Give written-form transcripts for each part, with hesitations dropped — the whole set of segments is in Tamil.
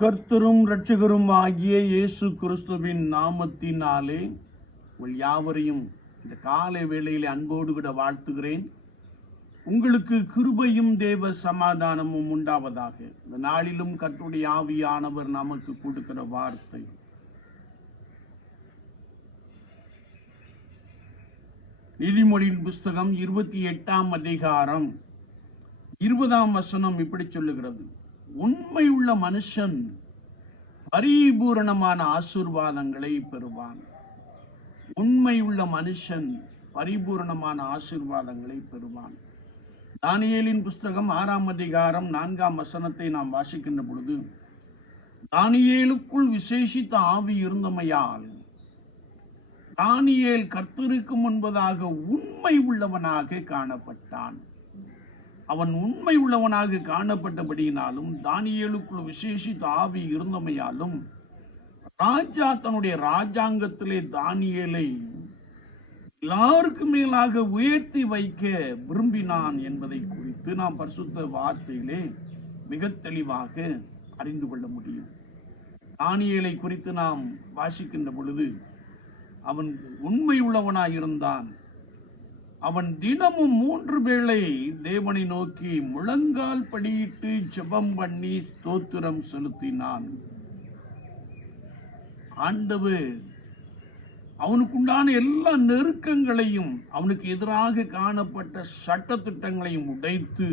கர்த்தரும் இரட்சகரும் ஆகிய இயேசு கிறிஸ்துவின் நாமத்தினாலே உங்கள் யாவரையும் இந்த காலை வேளையிலே அன்போடு கூட வாழ்த்துகிறேன். உங்களுக்கு கிருபையும் தேவ சமாதானமும் உண்டாவதாக. இந்த நாளிலும் கர்த்தருடைய ஆவியானவர் நமக்கு கொடுக்கிற வார்த்தை, நீதிமொழியின் புஸ்தகம் 28ஆம் அதிகாரம் 20ஆம் வசனம் இப்படி சொல்லுகிறது: உண்மை உள்ள மனுஷன் பரிபூரணமான ஆசீர்வாதங்களை பெறுவான். உண்மை உள்ள மனுஷன் பரிபூரணமான ஆசீர்வாதங்களை பெறுவான். தானியேலின் புஸ்தகம் 6ஆம் அதிகாரம் 4ஆம் வசனத்தை நாம் வாசிக்கின்ற பொழுது, தானியேலுக்குள் விசேஷித்த ஆவி இருந்தமையால் தானியேல் கர்த்தருக்கு முன்பதாக உண்மை உள்ளவனாக காணப்பட்டான். அவன் உண்மை உள்ளவனாக காணப்பட்டபடியினாலும் தானியேலுக்குள் விசேஷித்த ஆவி இருந்தமையாலும் ராஜா தன்னுடைய ராஜாங்கத்திலே தானியேலை எல்லாருக்கு மேலாக உயர்த்தி வைக்க விரும்பினான் என்பதை குறித்து நாம் பரிசுத்த வார்த்தையிலே மிக தெளிவாக அறிந்து கொள்ள முடியும். தானியேலை குறித்து நாம் வாசிக்கின்ற பொழுது, அவன் உண்மை உள்ளவனாயிருந்தான். அவன் தினமும் 3 வேளை தேவனை நோக்கி முழங்கால் படியிட்டு ஜெபம் பண்ணி ஸ்தோத்திரம் செலுத்தினான். ஆண்டவர் அவனுக்குண்டான எல்லா நெருக்கங்களையும், அவனுக்கு எதிராக காணப்பட்ட சட்ட திட்டங்களையும் உடைத்து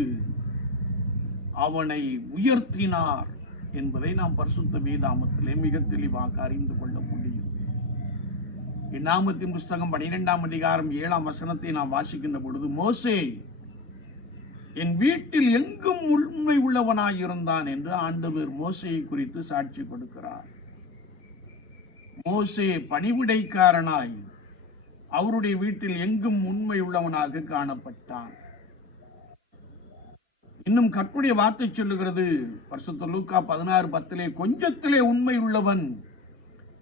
அவனை உயர்த்தினார் என்பதை நாம் பரிசுத்த வேதாகமத்திலே மிக தெளிவாக அறிந்து கொள்ள முடியும். என்னாகமத்தின் புஸ்தகம் 12ஆம் அதிகாரம் 7ஆம் வசனத்தை நாம் வாசிக்கின்ற பொழுது, மோசே என் வீட்டில் எங்கும் உண்மை உள்ளவனாயிருந்தான் என்று ஆண்டவர் மோசேயை குறித்து சாட்சி கொடுக்கிறார். மோசே பணிவிடைக்காரனாய் அவருடைய வீட்டில் எங்கும் உண்மை உள்ளவனாக காணப்பட்டான். இன்னும் கர்த்தருடைய வார்த்தை சொல்லுகிறது, பரிசுத்த லூக்கா 16:10, கொஞ்சத்திலே உண்மை உள்ளவன்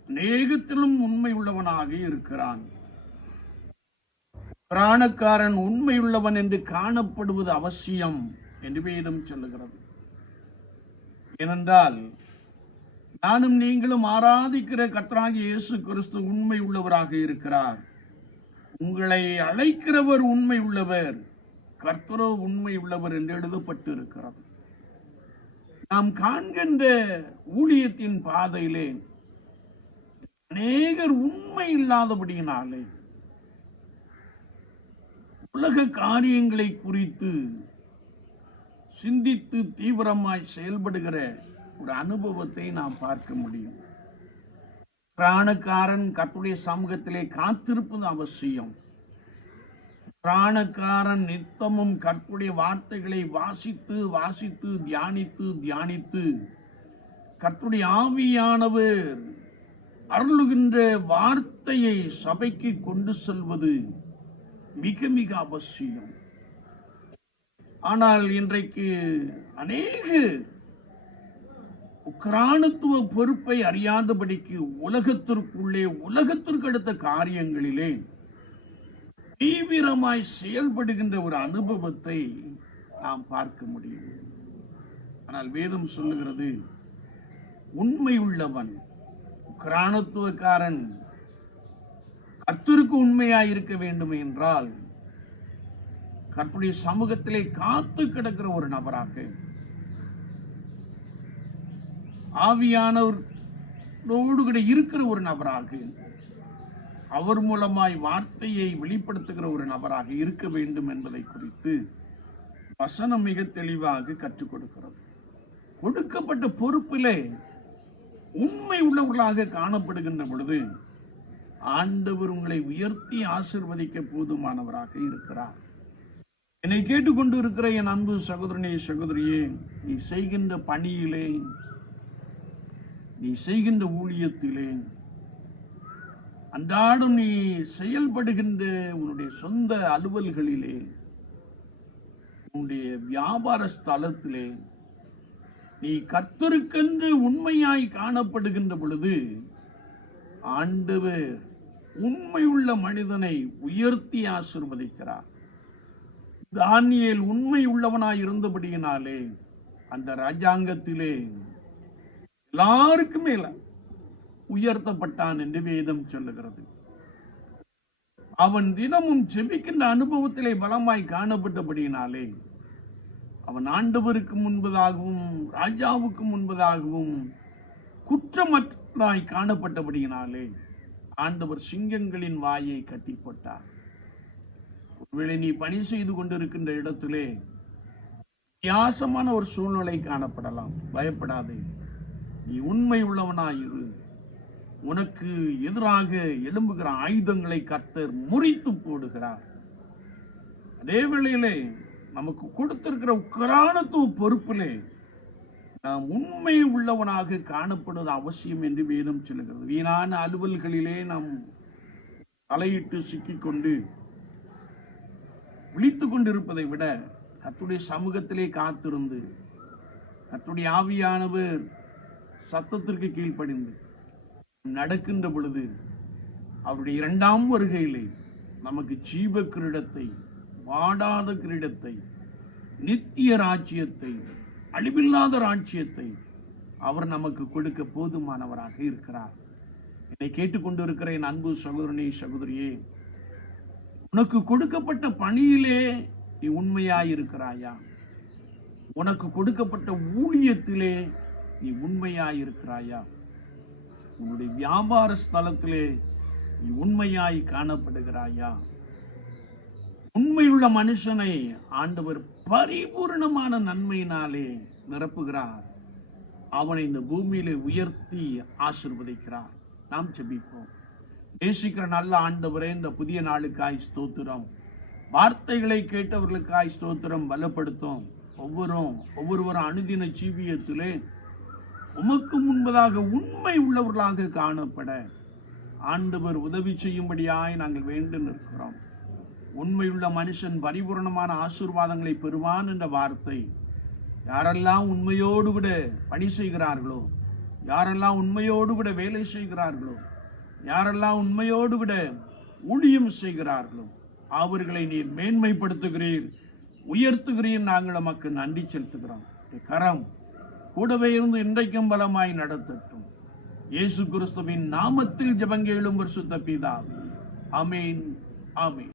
அநேகத்திலும் உண்மை உள்ளவனாக இருக்கிறான். பிராணக்காரன் உண்மையுள்ளவன் என்று காணப்படுவது அவசியம் என்று வேதம் சொல்லுகிறது. ஏனென்றால் நானும் நீங்களும் ஆராதிக்கிற கர்த்தராகிய இயேசு கிறிஸ்து உண்மை உள்ளவராக இருக்கிறார். உங்களை அழைக்கிறவர் உண்மை உள்ளவர், கர்த்தரோ உண்மை உள்ளவர் என்று எழுதப்பட்டு இருக்கிறது. நாம் காண்கின்ற ஊழியத்தின் பாதையிலே அநேகர் உண்மை இல்லாதபடியினாலே உலக காரியங்களை குறித்து சிந்தித்து தீவிரமாய் செயல்படுகிற ஒரு அனுபவத்தை நாம் பார்க்க முடியும். பிராணக்காரன் கர்த்தருடைய சமூகத்திலே காத்திருப்பது அவசியம். பிராணக்காரன் நித்தமும் கர்த்தருடைய வார்த்தைகளை வாசித்து வாசித்து தியானித்து கர்த்தருடைய ஆவியானவர் அருளுகின்ற வார்த்தையை சபைக்கு கொண்டு செல்வது மிக மிக அவசியம். ஆனால் இன்றைக்கு அநேக உக்ரானத்துவ பொறுப்பை அறியாதபடிக்கு உலகத்திற்கு அடுத்த காரியங்களிலே தீவிரமாய் செயல்படுகின்ற ஒரு அனுபவத்தை நாம் பார்க்க முடியும். ஆனால் வேதம் சொல்லுகிறது, உண்மை உள்ளவன், உக்ரானத்துவக்காரன் கர்த்தருக்கு உண்மையாய் இருக்க வேண்டும் என்றால் கர்த்தருடைய சமூகத்திலே காத்து கிடக்கிற ஒரு நபராக, ஆவியானவரோடு கூட இருக்கிற ஒரு நபராக, அவர் மூலமாய் வார்த்தையை வெளிப்படுத்துகிற ஒரு நபராக இருக்க வேண்டும் என்பதை குறித்து வசனம் மிக தெளிவாக கற்றுக் கொடுக்கிறது. கொடுக்கப்பட்ட பொறுப்பிலே உண்மை உள்ளவர்களாக காணப்படுகின்ற பொழுது ஆண்டவர் உங்களை உயர்த்தி ஆசீர்வதிக்க போதுமானவராக இருக்கிறார். என்னை கேட்டுக்கொண்டு இருக்கிற என் அன்பு சகோதரனே, சகோதரியே, நீ செய்கின்ற பணியிலே, நீ செய்கின்ற ஊழியத்திலே, அன்றாடம் நீ செயல்படுகின்ற உன்னுடைய சொந்த அலுவல்களிலே, உன்னுடைய வியாபார ஸ்தலத்திலே நீ கர்த்தருக்கென்று உண்மையாய் காணப்படுகின்ற பொழுது ஆண்டவர் உண்மையுள்ள மனிதனை உயர்த்தி ஆசீர்வதிக்கிறார். தானியேல் உண்மை உள்ளவனாய் இருந்தபடியினாலே அந்த ராஜாங்கத்திலே எல்லாருக்கும் மேல உயர்த்தப்பட்டான் என்று வேதம் சொல்லுகிறது. அவன் தினமும் ஜெபிக்கின்ற அனுபவத்திலே பலமாய் காணப்பட்டபடியினாலே அவன் ஆண்டவருக்கு முன்பதாகவும் ராஜாவுக்கு முன்பதாகவும் குற்றமற்றாய் காணப்பட்டபடியினாலே ஆண்டவர் சிங்கங்களின் வாயை கட்டி போட்டார். ஒருவேளை நீ பணி செய்து கொண்டிருக்கின்ற இடத்திலே வித்தியாசமான ஒரு சூழ்நிலை காணப்படலாம். பயப்படாதே, நீ உண்மை உள்ளவனாயிரு. உனக்கு எதிராக எழும்புகிற ஆயுதங்களை கர்த்தர் முறித்து போடுகிறார். அதே வேளையிலே நமக்கு கொடுத்திருக்கிற உக்கரானத்துவ பொறுப்பிலே நாம் உண்மை உள்ளவனாக காணப்படுவது அவசியம் என்று வேதம் சொல்லுகிறது. வீணான அலுவல்களிலே நாம் தலையிட்டு சிக்கிக்கொண்டு விழித்துக் கொண்டிருப்பதை விட கர்த்தருடைய சமூகத்திலே காத்திருந்து கர்த்தருடைய ஆவியானவர் சத்தத்திற்கு கீழ்ப்படிந்து நடக்கின்ற பொழுது அவருடைய இரண்டாம் வருகையிலே நமக்கு ஜீவ கிரீடத்தை, வாடாத கிரீடத்தை, நித்திய ராஜ்யத்தை, அழிவில்லாத ராஜ்யத்தை அவர் நமக்கு கொடுக்க போதுமானவராக இருக்கிறார். என்னை கேட்டுக்கொண்டிருக்கிற என் அன்பு சகோதரனே, சகோதரியே, உனக்கு கொடுக்கப்பட்ட பணியிலே நீ உண்மையாயிருக்கிறாயா? உனக்கு கொடுக்கப்பட்ட ஊழியத்திலே நீ உண்மையாயிருக்கிறாயா? உன்னுடைய வியாபார ஸ்தலத்திலே நீ உண்மையாய் காணப்படுகிறாயா? உண்மையுள்ள மனுஷனை ஆண்டவர் பரிபூர்ணமான நன்மையினாலே நிரப்புகிறார். அவனை இந்த பூமியிலே உயர்த்தி ஆசீர்வதிக்கிறார். நாம் ஜெபிப்போம். நேசிக்கிற நல்ல ஆண்டவரே, இந்த புதிய நாளுக்காய் ஸ்தோத்திரம். வார்த்தைகளை கேட்டவர்களுக்காய் ஸ்தோத்திரம். பலப்படுத்தும். ஒவ்வொருவரும் அனுதின ஜீவியத்திலே உமக்கு முன்பதாக உண்மை உள்ளவர்களாக காணப்பட ஆண்டவர் உதவி செய்யும்படியாய் நாங்கள் வேண்டி நிற்கிறோம். உண்மையுள்ள மனுஷன் பரிபூர்ணமான ஆசீர்வாதங்களை பெறுவான் என்ற வார்த்தை யாரெல்லாம் உண்மையோடு கூட பணி செய்கிறார்களோ, யாரெல்லாம் உண்மையோடு கூட வேலை செய்கிறார்களோ, யாரெல்லாம் உண்மையோடு கூட ஊழியம் செய்கிறார்களோ அவர்களை நீர் மேன்மைப்படுத்துகிறீர், உயர்த்துகிறீர். நாங்கள் நமக்கு நன்றி செலுத்துகிறோம். கரம் கூடவே இருந்து இன்றைக்கும் பலமாய் நடத்தட்டும். இயேசு கிறிஸ்துவின் நாமத்தில் ஜெபங்கேளும் பரிசுத்த பிதாவே. ஆமென், ஆமென்.